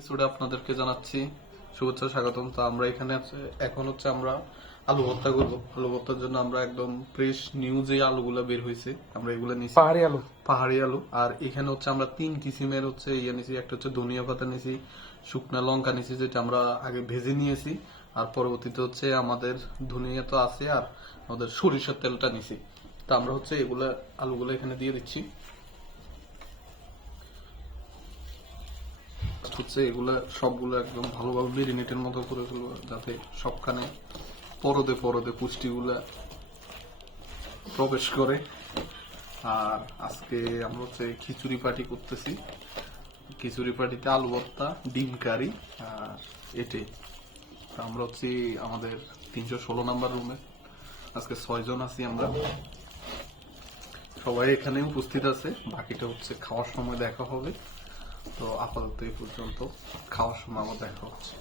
এপিসোডে আপনাদেরকে জানাচ্ছি শুভেচ্ছা স্বাগতম। তো আমরা এখানে এখন আমরা আলু ভর্তা করবো। আলু ভর্তার জন্য আমরা একদম ফ্রেশ নিউ যে আলুগুলা বের হয়েছে আমরা এগুলো নিছি, পাহাড়ি আলু। আর এখানে আমরা 3 কিসিমের নিছি। একটা ধনিয়া পাতা নিছি, শুকনা লঙ্কা নিছি যেটা আমরা আগে ভেজে নিয়েছি, আর পরবর্তীতে আমাদের ধনিয়া তো আছে, আর আমাদের সরিষার তেলটা নিছি। তো আমরা এগুলা আলুগুলো এখানে দিয়ে দিচ্ছি। এগুলা সবগুলো একদম ভালোভাবে মেরিনেটের মতো করে ফেলবো, যাতে সবখানে পরদে পরদে পুষ্টিগুলা প্রবেশ করে। আর আজকে আমরা খিচুড়ি পার্টি করতেছি। খিচুড়ি পার্টিতে আলু ভর্তা, ডিম কারি আর এটাই। আমরা আমাদের 316 নাম্বার রুমে আজকে 6 জন আছি আমরা। সবাই এখানে উপস্থিত আছে, বাকিটা খাওয়ার সময় দেখা হবে। তো আপাতত এই পর্যন্ত, খাওয়ার সময় আবার দেখা হচ্ছে।